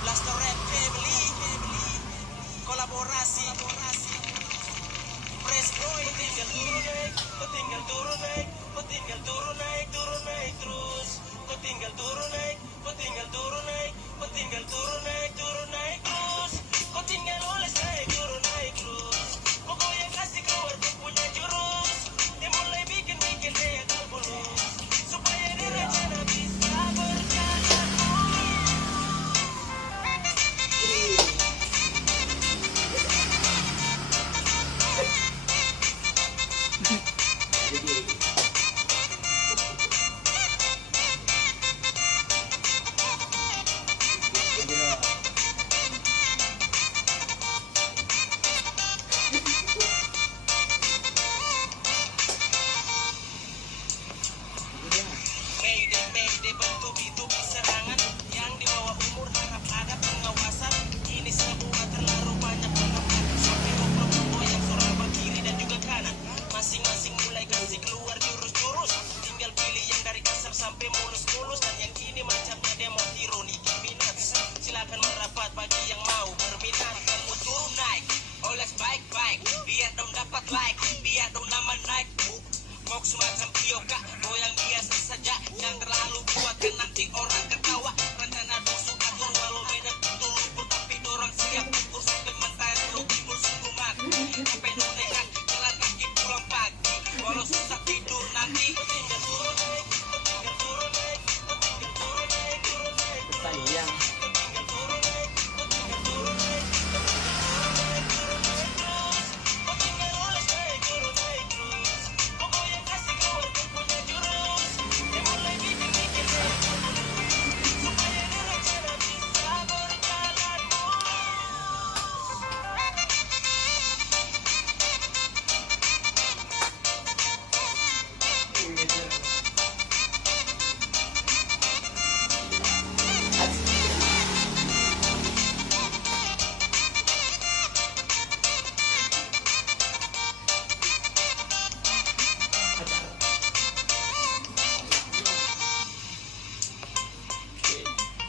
Blaster Red Family, kolaborasi, Fresh Boy. Kau tinggal turun naik, kau tinggal turun naik, turun naik terus. Kau tinggal turun naik, kau tinggal turun naik, kau tinggal turun naik, turun naik terus. Kau tinggal oles naik, turun naik terus. Kau yang kasih keluar kau punya jurus. Dia mulai bikin dia kalkulus supaya dia rencana bisa berjalan Mayday bertubi-tubi serangan yang di bawah umur harap ada pengawasan. Ini sebuah terlalu banyak pengawasan sampai oknum yang seraba kiri dan juga kanan. Masing-masing mulai kasih keluar jurus-jurus. Tinggal pilih yang dari kasar sampai mulus-mulus. Dan yang ini macamnya dia mau tiru Nicki Minaj. Silakan merapat bagi yang mau berminat. Kamu turun naik, oles baik-baik, biar dong dapat like, biar dong nama naik. Mau semacam yoga, goyang biasa saja, jangan terlalu kuat kan nanti orang ketawa. Rencana dosuk atur walau medan itu lumpur, tapi dorang siap ukur sampai mentai lu timbul sungguh mati. Sampai lu nekat jalan kaki pulang pagi, walau susah tidur nanti. Tinggal turun naik, tinggal turun naik, tinggal turun naik, turun naik. Sayang. Tinggal turun naik, tinggal turun naik, tinggal turun naik, turun naik terus. Kau tinggal oles naik, turun naik terus. Yang kasih keluar kau punya jurus. Dia mulai bikin dia kalkulus supaya dia rencana bisa berjalan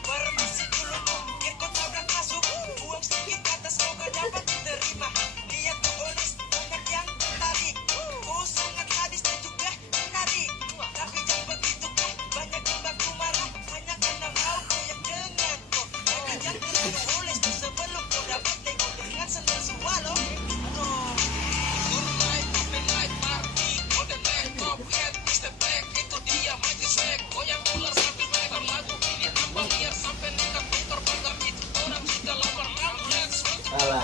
Berbisik dulu biar kau tabrak masuk. Buang sedikit ke atas kau gak dapat diterima. Lihat tuh oles banyak yang tertarik. Oh sangat hadis dan juga menarik. Tapi jangan begitu kah, banyak yang baku marah. Hanya karena mau koyak dengan kau. Maka jangan terlalu oles sebelum kau dapat nego dengan sendal swallow. Turun naik, open light party. On the back of head, step back. Itu dia maju swag. Goyang ular sambil megang lagu. Ini tambah liar sampai nekat putar bangga. Itu orang sudah lapar lalu let's go. Alah.